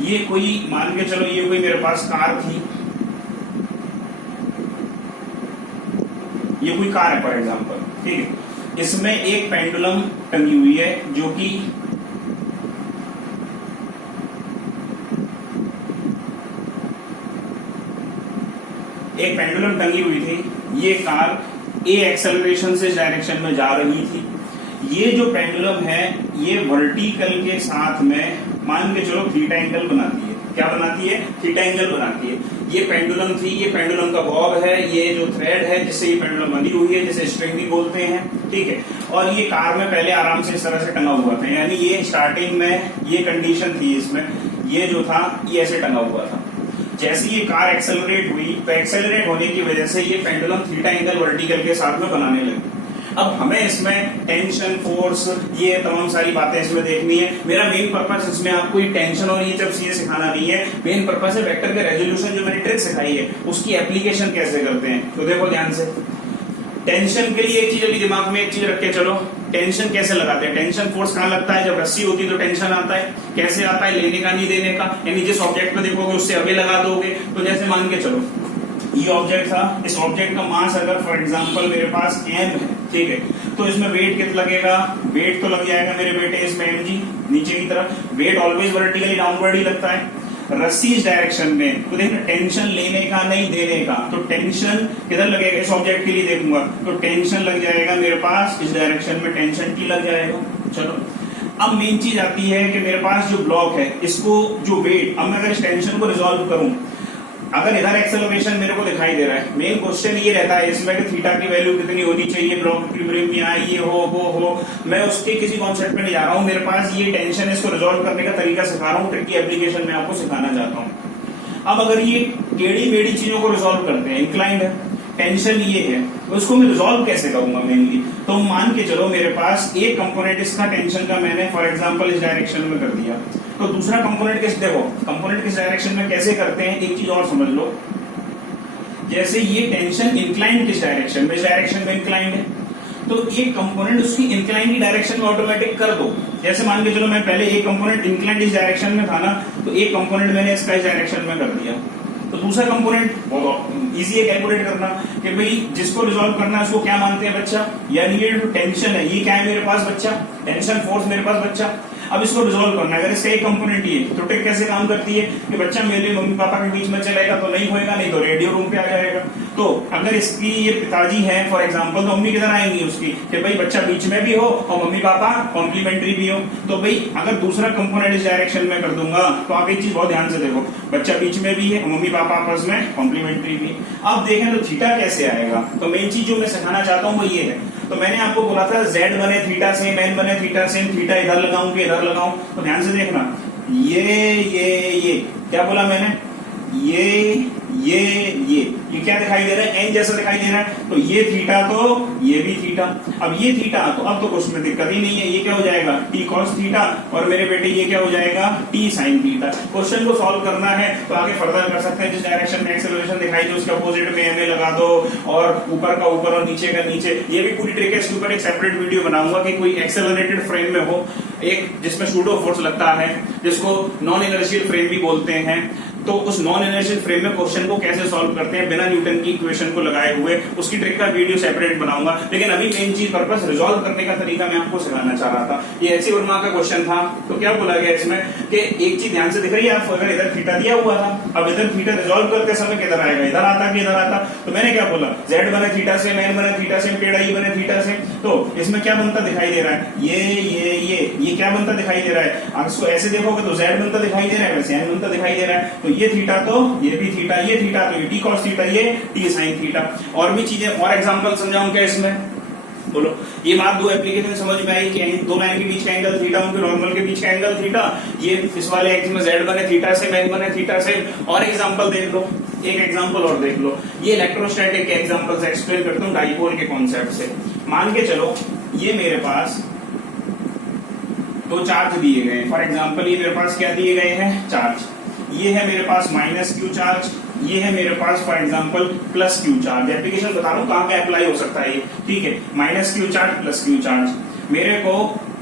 ये कोई, मान के चलो ये कोई मेरे पास कार थी, ये कोई कार है फॉर एग्जांपल, ठीक है, इसमें एक पेंडुलम टंगी हुई है जो कि एक पेंडुलम टंगी हुई थी। ये कार ए एक्सेलरेशन से डायरेक्शन में जा रही थी। ये जो पेंडुलम है ये वर्टिकल के साथ में मान के चलो थीटा एंगल बनाती है। क्या बनाती है? थीटा एंगल बनाती है। ये पेंडुलम थी, ये पेंडुलम का बॉब है, ये जो थ्रेड है जिससे ये पेंडुलम बंधी हुई है, जिसे स्ट्रिंग भी बोलते हैं, ठीक है, और ये कार में पहले आराम से इस तरह से टंगा हुआ था, यानी ये स्टार्टिंग में ये कंडीशन थी, इसमें ये जो था ये ऐसे टंगा हुआ था। जैसे ये कार एक्सेलरेट हुई तो एक्सेलरेट होने की वजह से ये पेंडुलम थीटा एंगल वर्टिकल के साथ में बनाने लगी। अब हमें इसमें टेंशन, फोर्स, ये तमाम सारी बातें इसमें देखनी है। मेरा मेन पर्पस इसमें आपको ये टेंशन और ये जब चीजें सिखाना नहीं है, मेन पर्पस है वेक्टर के रेजोल्यूशन जो मैंने ट्रिक सिखाई है उसकी एप्लीकेशन कैसे करते हैं। तो देखो ध्यान से, टेंशन के लिए एक चीज अभी दिमाग में एक चीज रख के चलो, टेंशन कैसे लगाते हैं? टेंशन फोर्स कहाँ लगता है? जब रस्सी होती है तो टेंशन आता है। कैसे आता है? लेने का नहीं देने का, यानी जिस ऑब्जेक्ट में देखोगे उससे अवे लगा दोगे। तो जैसे मान के चलो ये ऑब्जेक्ट था, इस ऑब्जेक्ट का मास अगर फॉर एग्जांपल मेरे पास m है, ठीक है, तो इसमें वेट कितना लगेगा? वेट तो लग जाएगा मेरे बेटे इसमें mg नीचे की तरफ। वेट ऑलवेज वर्टिकली डाउनवर्ड ही लगता है। रस्सी इस डायरेक्शन में, तो देखना टेंशन लेने का नहीं देने का, तो टेंशन किधर लगेगा? इस ऑब्जेक्ट के लिए देखूंगा तो टेंशन लग जाएगा मेरे पास इस डायरेक्शन में, टेंशन टी लग जाएगा। चलो अब मेन चीज आती है कि मेरे पास जो ब्लॉक है इसको जो वेट, अब मैं अगर इस टेंशन को रिजॉल्व करूं, अगर इधर एक्सेलरेशन मेरे को दिखाई दे रहा है, मेन क्वेश्चन ये रहता है इसमें कि थीटा की वैल्यू कितनी होनी चाहिए, ब्लॉक इक्विलिब्रियम में आए, ये हो, मैं उसके किसी कॉन्सेप्ट में नहीं जा रहा हूं। मेरे पास ये टेंशन, इसको रिजॉल्व करने का तरीका सिखा रहा हूँ, ट्रिक की एप्लीकेशन में आपको सिखाना चाहता हूँ। अब अगर ये टेढ़ी मेढ़ी चीजों को रिजॉल्व करते हैं, इंक्लाइंड है, टेंशन ये है, तो उसको मैं रिजॉल्व कैसे करूंगा मेनली? तो मान के चलो मेरे पास एक कंपोनेंट इसका टेंशन का मैंने फॉर एग्जांपल इस डायरेक्शन में कर दिया, तो दूसरा कंपोनेंट किस, देखो कंपोनेंट किस डायरेक्शन में कैसे करते हैं, एक चीज और समझ लो, जैसे ये टेंशन इंक्लाइंड किस डायरेक्शन में, इस डायरेक्शन में इंक्लाइंड है, तो एक कंपोनेंट उसकी इंक्लाइंड की डायरेक्शन में ऑटोमेटिक कर दो। जैसे मान के चलो मैं पहले एक कंपोनेंट इंक्लाइंड इस डायरेक्शन में था ना, तो एक कंपोनेंट मैंने इसका इस डायरेक्शन में कर दिया, तो दूसरा कंपोनेंट बहुत इजी है कैलकुलेट करना कि भाई जिसको रिजॉल्व करना है उसको क्या मानते हैं बच्चा, यानी ये जो टेंशन है ये क्या है मेरे पास बच्चा, टेंशन फोर्स मेरे पास बच्चा। अब इसको रिजॉल्व करना है, अगर इसका एक कंपोनेंट ये तो ट्रिक कैसे काम करती है कि बच्चा मेरे मम्मी पापा के बीच में चलेगा तो नहीं होएगा, नहीं तो रेडियो रूम पे आ जाएगा। तो अगर इसकी ये पिताजी है फॉर एग्जांपल, तो मम्मी किधर आएंगी उसकी कि भाई बच्चा बीच में भी हो और मम्मी पापा कॉम्प्लीमेंट्री भी हो। तो भाई अगर दूसरा कंपोनेंट इस डायरेक्शन में कर दूंगा तो आप एक चीज बहुत ध्यान से देखो, बच्चा बीच में भी है, मम्मी पापा आपस में कॉम्प्लीमेंट्री भी। अब देखें तो थीटा कैसे आएगा, तो मेन चीज जो मैं सिखाना चाहता हूँ वो ये है। तो मैंने आपको बोला था z बने थीटा सेम, n बने थीटा सेम, थीटा इधर लगाऊं कि इधर लगाऊं, तो ध्यान से देखना, ये क्या बोला मैंने, ये क्या दिखाई दे रहा है, n जैसा दिखाई दे रहा है, तो ये थीटा तो ये भी थीटा। अब ये थीटा तो अब तो कुछ में दिक्कत ही नहीं है, ये क्या हो जाएगा t cos थीटा, और मेरे बेटे ये क्या हो जाएगा t sin थीटा। क्वेश्चन को सॉल्व करना है तो आगे फर्दर कर सकते हैं, जिस डायरेक्शन में एक्सेलरेशन दिखाई दे उसके अपोजिट में ma लगा दो, और ऊपर का ऊपर और नीचे का नीचे। ये भी पूरी ट्रिक है, इसके ऊपर एक सेपरेट वीडियो बनाऊंगा कि कोई एक्सेलरेटेड फ्रेम में हो, एक जिसमें सूडो फोर्स लगता है, जिसको नॉन इनर्शियल फ्रेम भी बोलते हैं, तो उस नॉन इनर्शियल फ्रेम में क्वेश्चन को कैसे सॉल्व करते हैं बिना न्यूटन की इक्वेशन को लगाए हुए, उसकी ट्रिक का वीडियो सेपरेट बनाऊंगा। लेकिन अभी मेन चीज पर्पस रिजॉल्व करने का तरीका मैं आपको सिखाना चाह रहा था। ये ऐसी वर्मा का क्वेश्चन था, तो क्या बोला गया इसमें कि एक चीज ध्यान से दिख रही है, आप अगर इधर थीटा दिया हुआ था, अब इधर थीटा रिजॉल्व करते समय किधर आएगा, इधर आता कि इधर आता, तो मैंने क्या बोला, z बने थीटा से, n बने थीटा से, टेढ़ा ई बने थीटा से, तो इसमें क्या बनता दिखाई दे रहा है, ये क्या बनता दिखाई दे रहा है, अगर इसको ऐसे देखोगे तो z बनता दिखाई दे रहा है, वैसे n बनता दिखाई दे रहा है, तो ये थीटा तो ये भी थीटा, ये थीटा तो ये t cos थीटा, ये t sin थीटा। और भी चीजें और एग्जांपल समझाऊं क्या इसमें, बोलो। ये बात दो एप्लीकेशन समझ में आई कि दो लाइन के बीच का एंगल थीटा, उनके नॉर्मल के बीच का एंगल थीटा, ये इस वाले एक्स में z बने थीटा से, n बने थीटा से। और एग्जांपल देख लो, एक एग्जांपल और देख लो, ये इलेक्ट्रोस्टैटिक के एग्जांपल से एक्सप्लेन करता हूं डाइपोल के कॉन्सेप्ट से। मान के चलो ये मेरे पास दो चार्ज दिए गए, फॉर एग्जांपल ये मेरे पास क्या दिए गए हैं, चार्ज, ये है मेरे पास माइनस क्यू चार्ज, ये है मेरे पास for example plus Q charge. Application बता रहा हूं कहां पे अप्लाई हो सकता है ये, ठीक है, minus Q charge plus Q charge. मेरे को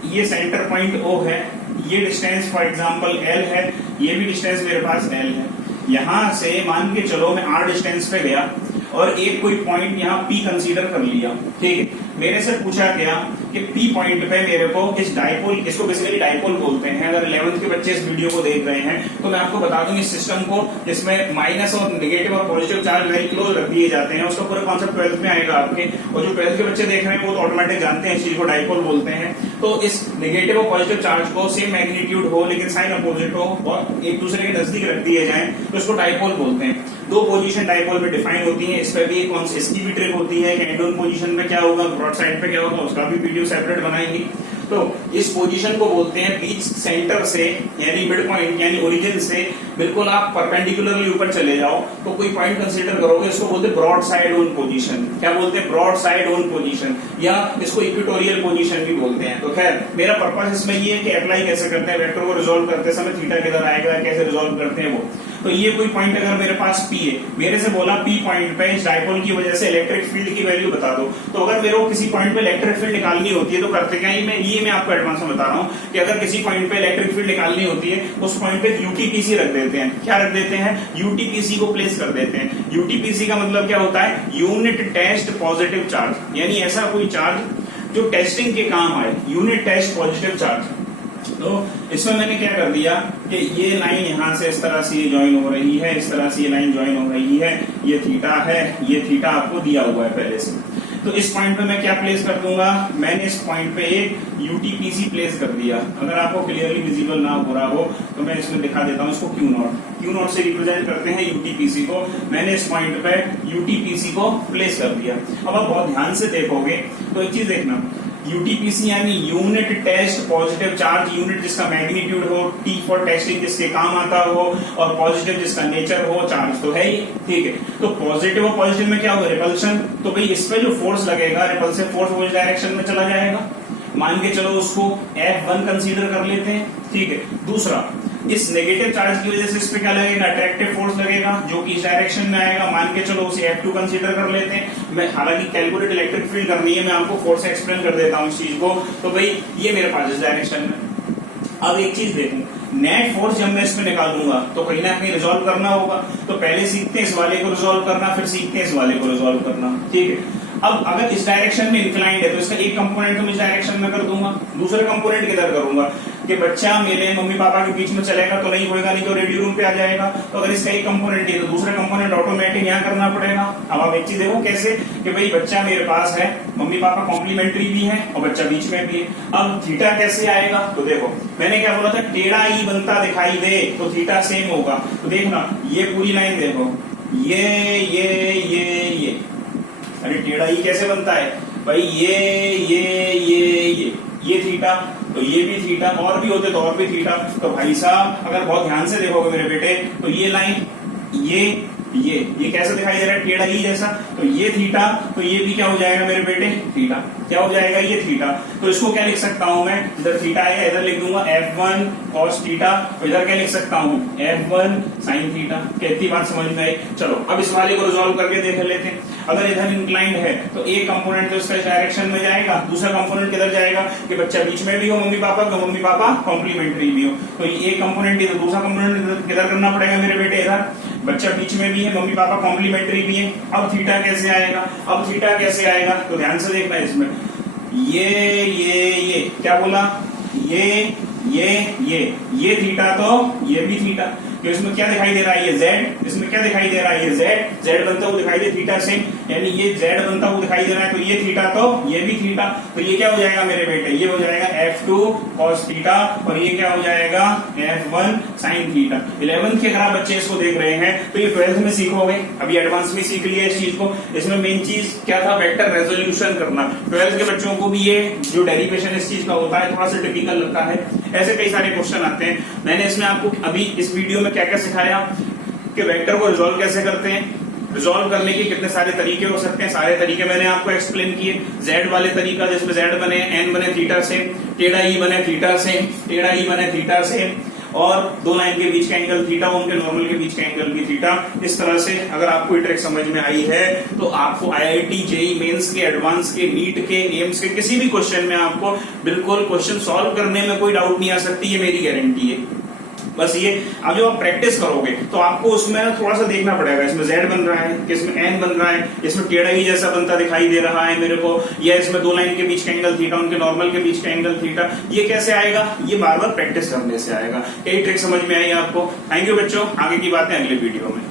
ये सेंटर पॉइंट O है, ये डिस्टेंस फॉर एग्जांपल L है, ये भी डिस्टेंस मेरे पास L है। यहां से मान के चलो मैं R डिस्टेंस पे गया और एक कोई पॉइंट यहाँ P कंसीडर कर लिया, ठीक है। मेरे से पूछा गया कि P पॉइंट पे मेरे को इस डाइपोल, इसको बेसिकली डाइपोल बोलते हैं, अगर 11th के बच्चे इस वीडियो को देख रहे हैं तो मैं आपको बता दूं इस सिस्टम को, जिसमें माइनस और नेगेटिव और पॉजिटिव चार्ज वेरी क्लोज रख दिए जाते हैं, उसका पूरा कॉन्सेप्ट 12th में आएगा आपके, और जो 12th के बच्चे देख रहे हैं वो तो ऑटोमेटिक जानते हैं इस चीज को डाइपोल बोलते हैं। तो इस नेगेटिव और पॉजिटिव चार्ज को सेम मैग्नीट्यूड हो लेकिन साइन अपोजिट हो और एक दूसरे के नजदीक रख दिए जाए तो इसको डाइपोल बोलते हैं। दो पोजीशन डाइपोल में डिफाइन होती है, इस पर भी इसकी भी ट्रिक होती है कि एंड ऑन पोजीशन में क्या होगा, ब्रॉड साइड पे क्या होगा, उसका भी वीडियो सेपरेट बनाएंगे। तो इस पोजीशन को बोलते हैं बीच सेंटर से, यानी मिड पॉइंट यानी ओरिजिन से बिल्कुल आप परपेंडिकुलरली ऊपर चले जाओ तो कोई पॉइंट कंसीडर करोगे, इसको बोलते हैं ब्रॉड साइड ऑन पोजीशन। क्या बोलते हैं, ब्रॉड साइड ऑन पोजीशन, या इसको इक्वेटोरियल पोजीशन भी बोलते हैं। तो खैर मेरा पर्पस इसमें ये है कि अप्लाई कैसे करते हैं, वेक्टर को रिजॉल्व करते समय थीटा किधर आएगा, कैसे रिजॉल्व करते हैं वो। तो ये कोई पॉइंट अगर मेरे पास P है, मेरे से बोला P पॉइंट पे इस डाइपोल की वजह से इलेक्ट्रिक फील्ड की वैल्यू बता दो, तो अगर मेरे को किसी पॉइंट पे इलेक्ट्रिक फील्ड निकालनी होती है तो करते क्या, मैं आपको एडवांस में बता रहा हूँ कि अगर किसी पॉइंट पे इलेक्ट्रिक फील्ड निकालनी होती है उस पॉइंट पे यूटीपीसी रख देते हैं। क्या रख देते हैं, यूटीपीसी को प्लेस कर देते हैं। यूटीपीसी का मतलब क्या होता है, यूनिट टेस्ट पॉजिटिव चार्ज, यानी ऐसा कोई चार्ज जो टेस्टिंग के काम आए, यूनिट टेस्ट पॉजिटिव चार्ज। तो इसमें मैंने क्या कर दिया कि ये लाइन यहां से इस तरह से ये ज्वाइन हो रही है, इस तरह से ये लाइन ज्वाइन हो रही है, ये थीटा है, ये थीटा आपको दिया हुआ है पहले से। तो इस पॉइंट पे मैं क्या प्लेस कर दूंगा, मैंने इस पॉइंट पे एक यूटीपीसी प्लेस कर दिया। अगर आपको क्लियरली विजिबल ना हो रहा हो तो मैं इसमें दिखा देता हूँ, इसको क्यू नॉट से रिप्रेजेंट करते हैं यूटीपीसी को। मैंने इस पॉइंट पे यूटीपीसी को प्लेस कर दिया। अब आप बहुत ध्यान से देखोगे तो एक चीज देखना, यूटीपीसी यानी unit test positive charge unit, जिसका मैग्नीट्यूड हो, टी फॉर टेस्टिंग जिसके काम आता हो, और पॉजिटिव जिसका नेचर हो, चार्ज तो है ही, ठीक है। तो पॉजिटिव और पॉजिटिव में क्या होगा, रिपल्शन। तो भाई इस पे जो फोर्स लगेगा, रिपल्सिव फोर्स वो इस डायरेक्शन में चला जाएगा, मान के चलो उसको F1 कंसीडर कर लेते हैं, ठीक है। दूसरा, इस नेगेटिव चार्ज की वजह से इस पे क्या लगेगा, अट्रैक्टिव फोर्स लगेगा जो कि इस डायरेक्शन में आएगा, मान के चलो उसे F2 कंसीडर कर लेते हैं। मैं हालांकि कैलकुलेट इलेक्ट्रिक फील्ड करनी है, मैं आपको फोर्स एक्सप्लेन कर देता हूं इस चीज को। तो भाई ये मेरे पास इस डायरेक्शन में। अब एक चीज देखो, नेट फोर्स जब मैं इसमें निकालूंगा तो कहीं ना कहीं रिजॉल्व करना होगा, तो पहले सीखते हैं इस वाले को रिजॉल्व करना, फिर सीखते हैं इस वाले को रिजॉल्व करना, ठीक है। अब अगर इस डायरेक्शन में इंक्लाइंड है तो इसका एक कंपोनेंट तो मैं इस डायरेक्शन में कर दूंगा, दूसरे कंपोनेंट किधर करूंगा कि बच्चा मेरे मम्मी पापा के बीच में चलेगा तो नहीं होगा, नहीं तो रेडियो रूम पे आ जाएगा। तो अगर इसका एक कंपोनेंट है तो दूसरा कंपोनेंट ऑटोमेटिक यहाँ करना पड़ेगा। अब आप एक चीज देखो कैसे कि भाई बच्चा मेरे पास है, मम्मी पापा कॉम्प्लीमेंट्री भी है और बच्चा बीच में भी है। अब थीटा कैसे आएगा, तो देखो मैंने क्या बोला था, टेढ़ा ई बनता दिखाई दे तो थीटा सेम होगा। तो देखना ये पूरी लाइन देखो, ये अरे टेढ़ा ई कैसे बनता है भाई, ये थीटा, तो ये भी थीटा, और भी होते तो और भी थीटा। तो भाई साहब अगर बहुत ध्यान से देखोगे मेरे बेटे, तो ये लाइन ये कैसे दिखाई दे रहा है, टेढ़ा ई जैसा। तो ये थीटा, तो ये भी क्या हो जाएगा मेरे बेटे, थीटा। क्या हो जाएगा, ये थीटा। तो इसको क्या लिख सकता हूं मैं, इधर थीटा आएगा, इधर लिख दूंगा F1 cos थीटा, तो इधर क्या लिख सकता हूं, F1 sin थीटा। कहती बात समझ में आई। चलो अब इस वाले को रिजॉल्व करके देख लेते हैं। अगर इधर इंक्लाइंड है तो एक कंपोनेंट तो इसका डायरेक्शन में जाएगा, दूसरा कंपोनेंट किधर जाएगा कि बच्चा बीच में भी हो मम्मी पापा, तो मम्मी पापा कॉम्प्लीमेंट्री भी हो। तो ये एक कंपोनेंट है तो दूसरा कंपोनेंट किधर करना पड़ेगा मेरे बेटे, इधर। बच्चा बीच में भी है, मम्मी पापा कॉम्प्लीमेंट्री भी है। अब थीटा कैसे आएगा, अब थीटा कैसे आएगा, तो ध्यान से देखना इसमें, ये क्या बोला, ये थीटा तो ये भी थीटा। तो इसमें क्या दिखाई दे रहा है, ये Z, इसमें क्या दिखाई दे रहा है, ये Z बनता हुआ दिखाई दे थीटा से, यानी ये Z बनता हुआ दिखाई दे रहा है, तो ये थीटा तो ये भी थीटा। तो ये क्या हो जाएगा मेरे बेटे, ये हो जाएगा F2 cos थीटा, और ये क्या हो जाएगा F1 sin थीटा। 11th के अगर आप बच्चे इसको देख रहे हैं तो ये 12th में सीखोगे, अभी एडवांस में सीख लिया इस चीज को। इसमें मेन चीज क्या था, वेक्टर रेजोल्यूशन करना। 12th के बच्चों को भी ये जो डेरिवेशन इस चीज का होता है थोड़ा सा टिपिकल लगता है, ऐसे कई सारे क्वेश्चन आते हैं। मैंने इसमें आपको अभी इस वीडियो में क्या क्या सिखाया कि वेक्टर को रिजॉल्व कैसे करते हैं, रिजॉल्व करने के कितने सारे तरीके हो सकते हैं, सारे तरीके मैंने आपको एक्सप्लेन किए। Z वाले तरीका जिसमें Z बने n बने थीटा से, टेढ़ा ई बने थीटा से, टेढ़ा ई बने थीटा से, और दो लाइन के बीच का एंगल थीटा, उनके नॉर्मल के बीच का एंगल भी थीटा। इस तरह से अगर आपको ये ट्रिक समझ में आई है तो आपको IIT जेईई मेंस के, एडवांस के, नीट के, एम्स के किसी भी क्वेश्चन में आपको बिल्कुल क्वेश्चन सॉल्व करने में कोई डाउट नहीं आ सकती, ये मेरी गारंटी है। बस ये अब जब आप प्रैक्टिस करोगे तो आपको उसमें थोड़ा सा देखना पड़ेगा, इसमें Z बन रहा है, इसमें N बन रहा है, इसमें टेढ़ा ही जैसा बनता दिखाई दे रहा है मेरे को, या इसमें दो लाइन के बीच का एंगल थीटा, उनके नॉर्मल के बीच का एंगल थीटा। ये कैसे आएगा, ये बार बार प्रैक्टिस करने से आएगा। यही ट्रिक समझ में आई आपको। थैंक यू बच्चों, आगे की बातें अगले वीडियो में।